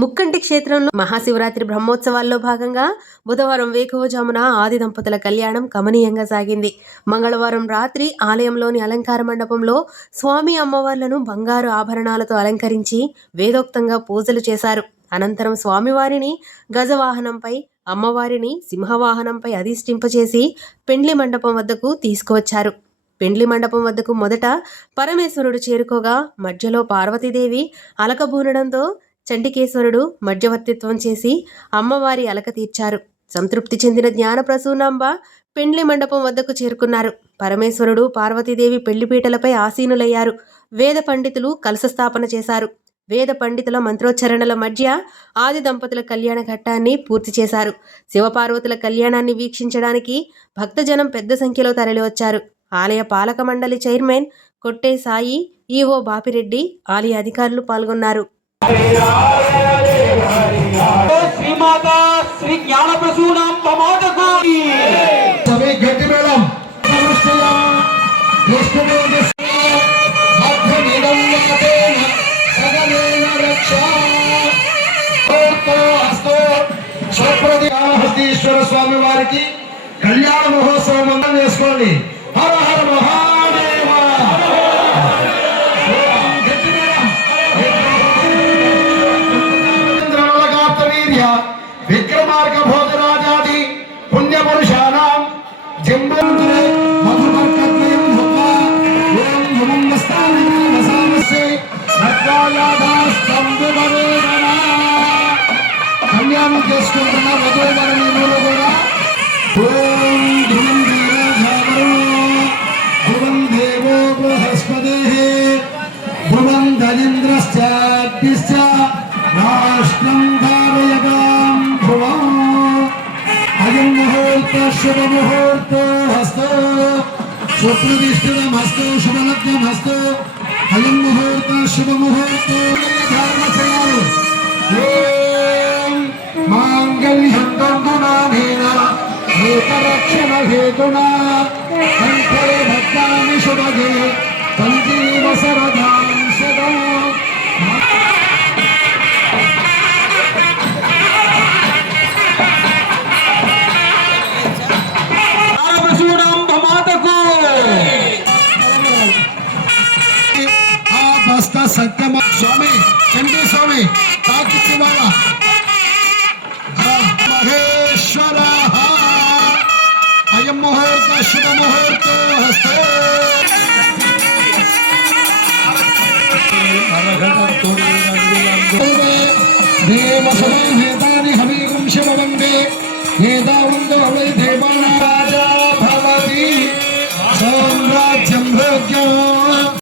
ముక్కంటి క్షేత్రంలో మహాశివరాత్రి బ్రహ్మోత్సవాల్లో భాగంగా బుధవారం వేకువజామున ఆది దంపతుల కళ్యాణం కమనీయంగా సాగింది. మంగళవారం రాత్రి ఆలయంలోని అలంకార మండపంలో స్వామి అమ్మవార్లను బంగారు ఆభరణాలతో అలంకరించి వేదోక్తంగా పూజలు చేశారు. అనంతరం స్వామివారిని గజవాహనంపై, అమ్మవారిని సింహవాహనంపై అధిష్ఠింపచేసి పెండ్లి మండపం వద్దకు తీసుకువచ్చారు. పెండ్లి మండపం వద్దకు మొదట పరమేశ్వరుడు చేరుకోగా మధ్యలో పార్వతీదేవి అలకబూనడంతో చండికేశ్వరుడు మధ్యవర్తిత్వం చేసి అమ్మవారి అలక తీర్చారు. సంతృప్తి చెందిన జ్ఞానప్రసూనాంబ పెండ్లి మండపం వద్దకు చేరుకున్నారు. పరమేశ్వరుడు, పార్వతీదేవి పెళ్లిపీటలపై ఆసీనులయ్యారు. వేద పండితులు కలశ స్థాపన చేశారు. వేద పండితుల మంత్రోచ్చరణల మధ్య ఆది దంపతుల కళ్యాణ ఘట్టాన్ని పూర్తి చేశారు. శివపార్వతుల కళ్యాణాన్ని వీక్షించడానికి భక్తజనం పెద్ద సంఖ్యలో తరలివచ్చారు. ఆలయ పాలక మండలి చైర్మన్ కొట్టే సాయి, ఈవో బాపిరెడ్డి, ఆలయ అధికారులు పాల్గొన్నారు. శ్రీమాతా శ్రీ జ్ఞానప్రసూనాంబ మాతకు హస్తీశ్వర స్వామి వారికి కళ్యాణ మహోత్సవం అందరం చేసుకోండి. హర హర మహాదేవ. విక్రమార్క భోజరాజాది పుణ్యపురుషాణం జంబుంతురే మధుమర్కద్వయం భూత్వా ఓం నమస్తేన నమస్తే రత్వాయాదాస్తంబువరేణ. కళ్యాణం చేసుకుంటున్న వధూవరులు కూడా ఓం ధ్రువం వీరాజావరో ధ్రువం దేవో బృహస్పతిః ధ్రువం ధనింద్రశ్చాగ్నిశ్చ రాష్ట్రం ధారయతాం భువం. అయం ముహూర్త శుభ ముహూర్తో హస్తో సుప్రతిష్ఠితమస్తు శుభలగ్నమస్తు. అయం ముహూర్త శుభ ముహూర్తో ధారణ చేయాలి. ఓం మాంగళ్యం తంతునానేన ఏకరక్షణ హేతునా కంఠే భద్రాణి శుభగే సంజీవ సరదాం సదా. సత్యమ స్వామి చండీ స్వామి తాకిచ్చి వాళ్ళ మహేశ్వర. అయం ముహూర్త శుభ ముహూర్త హస్తే దేవ సమేతాని హమీకం శివ వందే ఏదావందో